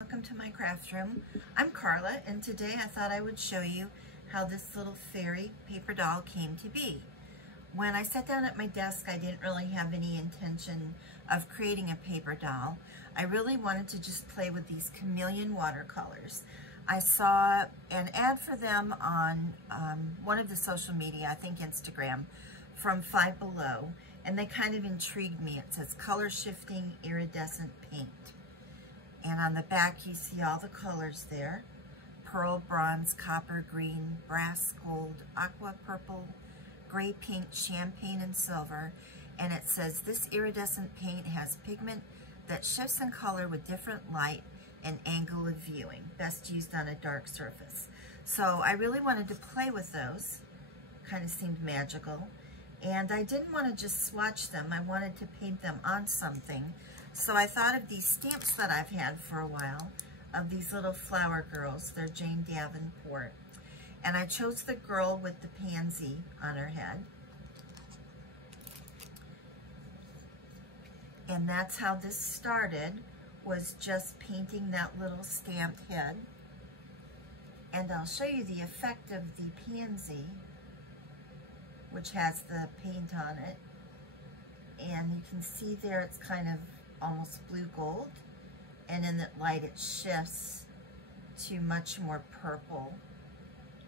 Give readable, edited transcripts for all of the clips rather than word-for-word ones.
Welcome to my craft room. I'm Carla, and today I thought I would show you how this little fairy paper doll came to be. When I sat down at my desk, I didn't really have any intention of creating a paper doll. I really wanted to just play with these chameleon watercolors. I saw an ad for them on one of the social media, I think Instagram, from Five Below, and they kind of intrigued me. It says color shifting iridescent paint. And on the back, you see all the colors there: pearl, bronze, copper, green, brass, gold, aqua, purple, gray, pink, champagne, and silver. And it says, this iridescent paint has pigment that shifts in color with different light and angle of viewing, best used on a dark surface. So I really wanted to play with those. Kind of seemed magical. And I didn't want to just swatch them. I wanted to paint them on something. So I thought of these stamps that I've had for a while, of these little flower girls. They're Jane Davenport. And I chose the girl with the pansy on her head. And that's how this started, was just painting that little stamped head. And I'll show you the effect of the pansy, which has the paint on it. And you can see there it's kind of almost blue gold, and in the light it shifts to much more purple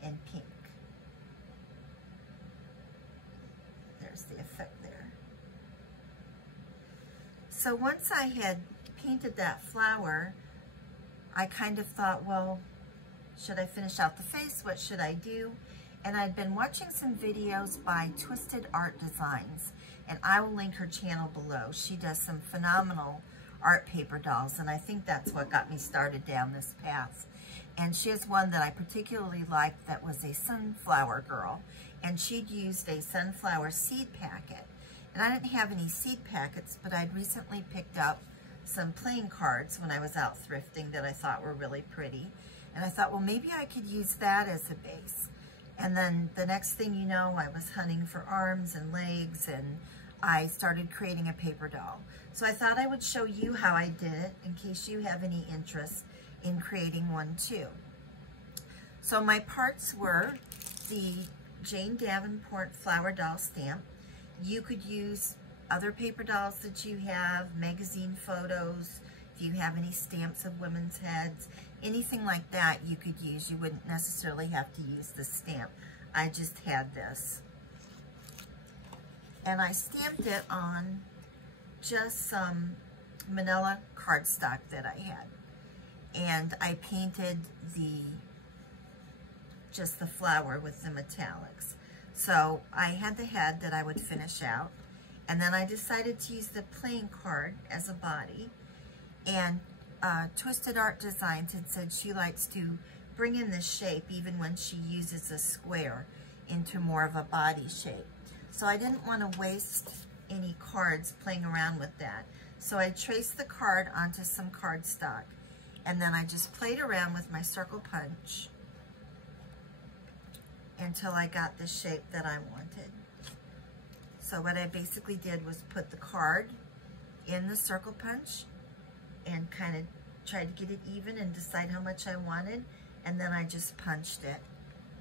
and pink. There's the effect there. So once I had painted that flower, I kind of thought, well, should I finish out the face? What should I do? And I'd been watching some videos by Twisted Art Designs, and I will link her channel below. She does some phenomenal art paper dolls, and I think that's what got me started down this path. And she has one that I particularly liked that was a sunflower girl, and she'd used a sunflower seed packet. And I didn't have any seed packets, but I'd recently picked up some playing cards when I was out thrifting that I thought were really pretty. And I thought, well, maybe I could use that as a base. And then the next thing you know, I was hunting for arms and legs, and I started creating a paper doll. So I thought I would show you how I did it in case you have any interest in creating one too. So my parts were the Jane Davenport flower doll stamp. You could use other paper dolls that you have, magazine photos, if you have any stamps of women's heads, anything like that you could use. You wouldn't necessarily have to use the stamp. I just had this. And I stamped it on just some manila cardstock that I had. And I painted just the flower with the metallics. So I had the head that I would finish out. And then I decided to use the playing card as a body. And Twisted Art Designs had said she likes to bring in the shape even when she uses a square into more of a body shape. So I didn't want to waste any cards playing around with that. So I traced the card onto some cardstock, and then I just played around with my circle punch until I got the shape that I wanted. So what I basically did was put the card in the circle punch and kind of try to get it even and decide how much I wanted, and then I just punched it,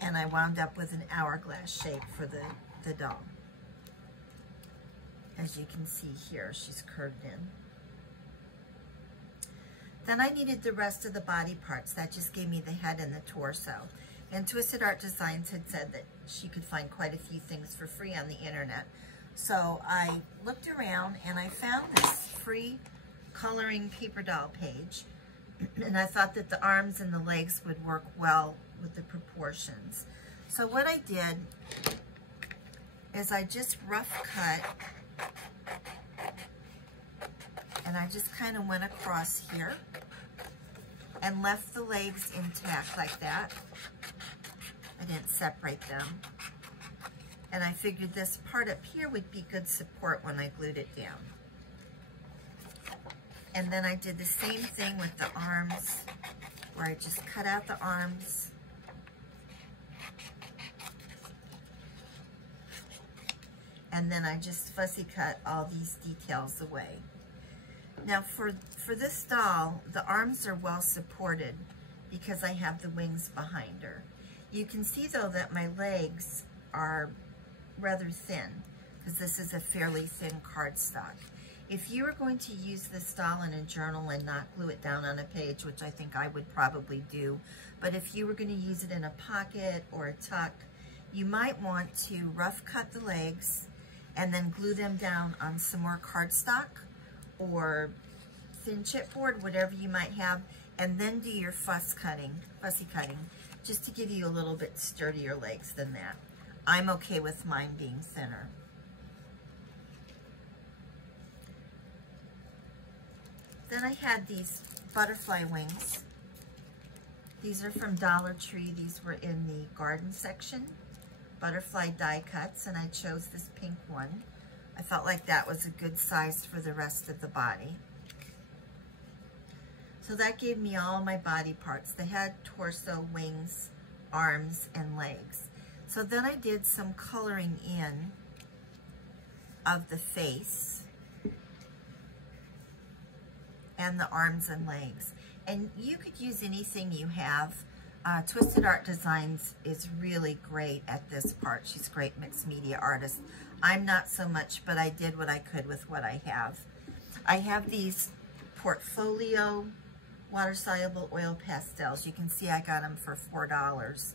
and I wound up with an hourglass shape for the doll. As you can see here, she's curved in. Then I needed the rest of the body parts. That just gave me the head and the torso. And Twisted Art Designs had said that she could find quite a few things for free on the internet. So I looked around and I found this free coloring paper doll page. And I thought that the arms and the legs would work well with the proportions. So what I did is I just rough cut, and I just kind of went across here and left the legs intact like that. I didn't separate them. And I figured this part up here would be good support when I glued it down. And then I did the same thing with the arms, where I just cut out the arms. And then I just fussy cut all these details away. Now for this doll, the arms are well supported because I have the wings behind her. You can see though that my legs are rather thin because this is a fairly thin cardstock. If you were going to use this doll in a journal and not glue it down on a page, which I think I would probably do, but if you were going to use it in a pocket or a tuck, you might want to rough cut the legs and then glue them down on some more cardstock or thin chipboard, whatever you might have, and then do your fussy cutting, just to give you a little bit sturdier legs than that. I'm okay with mine being thinner. Then I had these butterfly wings. These are from Dollar Tree. These were in the garden section. Butterfly die cuts, and I chose this pink one. I felt like that was a good size for the rest of the body. So that gave me all my body parts: the head, torso, wings, arms, and legs. So then I did some coloring in of the face and the arms and legs. And you could use anything you have. Twisted Art Designs is really great at this part. She's a great mixed media artist. I'm not so much, but I did what I could with what I have. I have these Portfolio water-soluble oil pastels. You can see I got them for $4.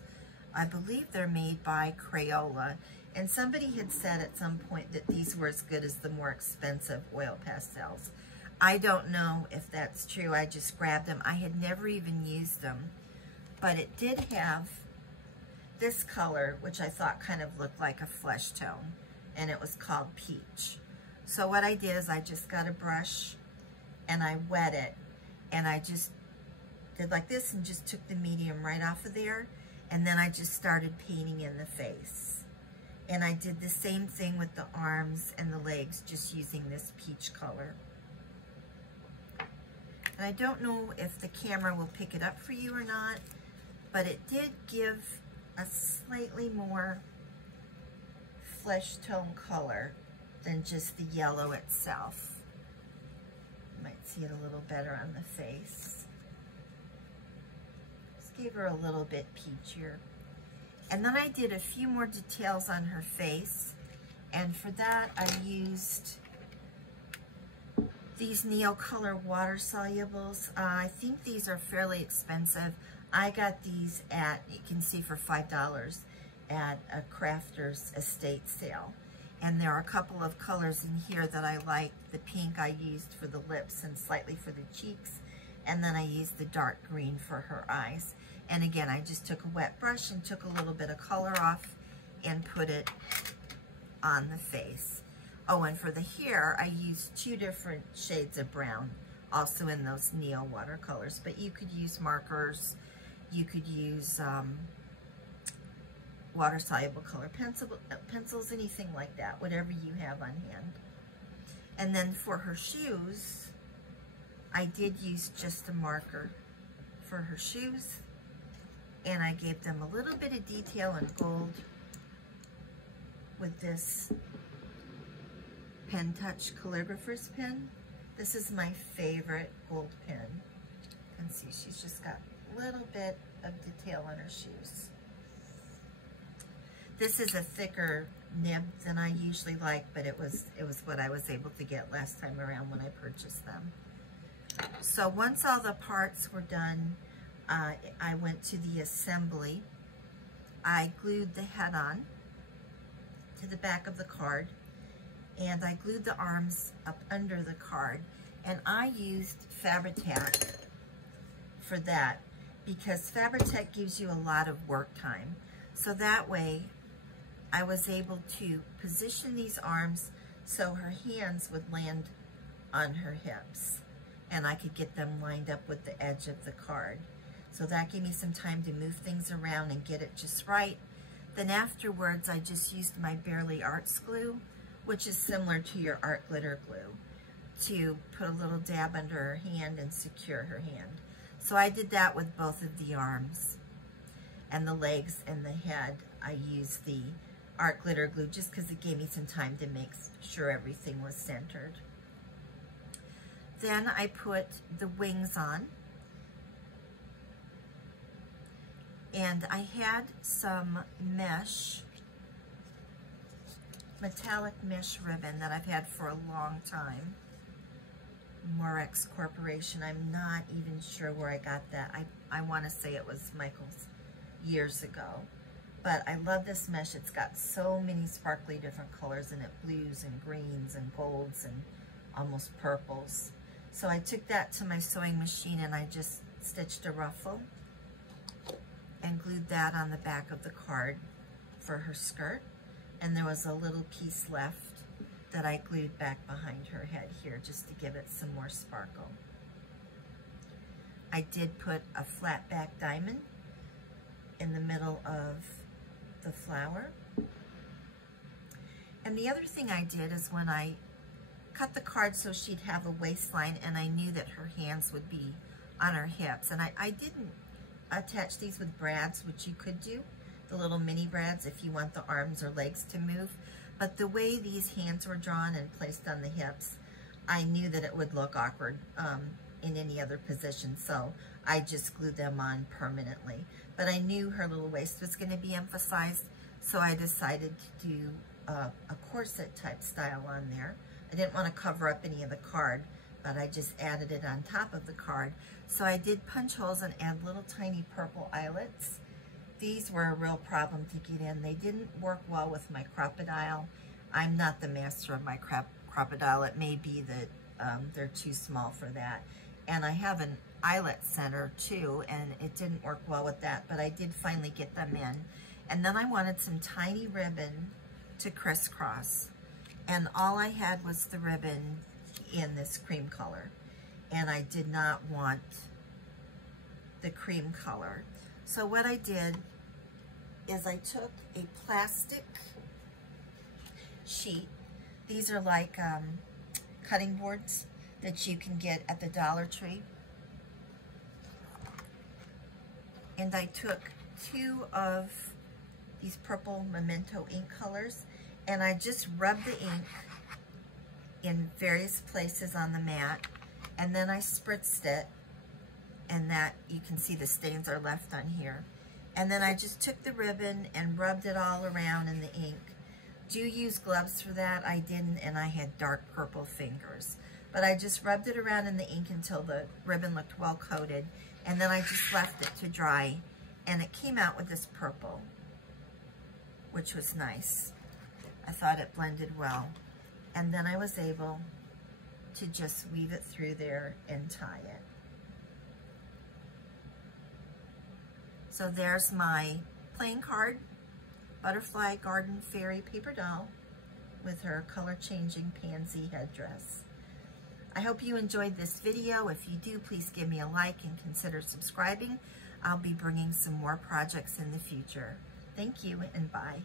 I believe they're made by Crayola. And somebody had said at some point that these were as good as the more expensive oil pastels. I don't know if that's true. I just grabbed them. I had never even used them. But it did have this color, which I thought kind of looked like a flesh tone. And it was called Peach. So what I did is I just got a brush and I wet it. And I just did like this and just took the medium right off of there. And then I just started painting in the face. And I did the same thing with the arms and the legs, just using this peach color. And I don't know if the camera will pick it up for you or not, but it did give a slightly more flesh tone color than just the yellow itself. You might see it a little better on the face. Just gave her a little bit peachier. And then I did a few more details on her face, and for that I used these Neocolor water solubles. I think these are fairly expensive. I got these at, you can see, for $5 at a crafter's estate sale. And there are a couple of colors in here that I like. The pink I used for the lips and slightly for the cheeks. And then I used the dark green for her eyes. And again, I just took a wet brush and took a little bit of color off and put it on the face. Oh, and for the hair, I used 2 different shades of brown, also in those Neo watercolors. But you could use markers, you could use water-soluble color pencils, anything like that, whatever you have on hand. And then for her shoes, I did use just a marker for her shoes, and I gave them a little bit of detail in gold with this Pen Touch calligrapher's pen. This is my favorite gold pen. You can see she's just got a little bit of detail on her shoes. This is a thicker nib than I usually like, but it was what I was able to get last time around when I purchased them. So once all the parts were done, I went to the assembly. I glued the head on to the back of the card, and I glued the arms up under the card, and I used Fabri-Tac for that because Fabri-Tac gives you a lot of work time. So that way I was able to position these arms so her hands would land on her hips and I could get them lined up with the edge of the card. So that gave me some time to move things around and get it just right. Then afterwards I just used my Barely Arts glue, which is similar to your art glitter glue, to put a little dab under her hand and secure her hand. So I did that with both of the arms. And the legs and the head, I used the art glitter glue just because it gave me some time to make sure everything was centered. Then I put the wings on. And I had some mesh, metallic mesh ribbon that I've had for a long time. Morex Corporation. I'm not even sure where I got that. I want to say it was Michael's years ago. But I love this mesh. It's got so many sparkly different colors in it. Blues and greens and golds and almost purples. So I took that to my sewing machine and I just stitched a ruffle and glued that on the back of the card for her skirt. And there was a little piece left that I glued back behind her head here just to give it some more sparkle. I did put a flat back diamond in the middle of the flower. And the other thing I did is when I cut the card so she'd have a waistline and I knew that her hands would be on her hips. And I didn't attach these with brads, which you could do, the little mini brads if you want the arms or legs to move. But the way these hands were drawn and placed on the hips, I knew that it would look awkward in any other position, so I just glued them on permanently. But I knew her little waist was going to be emphasized, so I decided to do a corset type style on there. I didn't want to cover up any of the card, but I just added it on top of the card. So I did punch holes and add little tiny purple eyelets. These were a real problem to get in. They didn't work well with my crocodile. I'm not the master of my crocodile. It may be that they're too small for that. And I have an eyelet center too, and it didn't work well with that, but I did finally get them in. And then I wanted some tiny ribbon to crisscross. And all I had was the ribbon in this cream color. And I did not want the cream color. So what I did is I took a plastic sheet. These are like cutting boards that you can get at the Dollar Tree. And I took 2 of these purple Memento ink colors and I just rubbed the ink in various places on the mat, and then I spritzed it, and that you can see the stains are left on here. And then I just took the ribbon and rubbed it all around in the ink. Do use gloves for that? I didn't, and I had dark purple fingers. But I just rubbed it around in the ink until the ribbon looked well coated, and then I just left it to dry, and it came out with this purple, which was nice. I thought it blended well. And then I was able to just weave it through there and tie it. So there's my playing card, Butterfly Garden Fairy paper doll with her color-changing pansy headdress. I hope you enjoyed this video. If you do, please give me a like and consider subscribing. I'll be bringing some more projects in the future. Thank you and bye.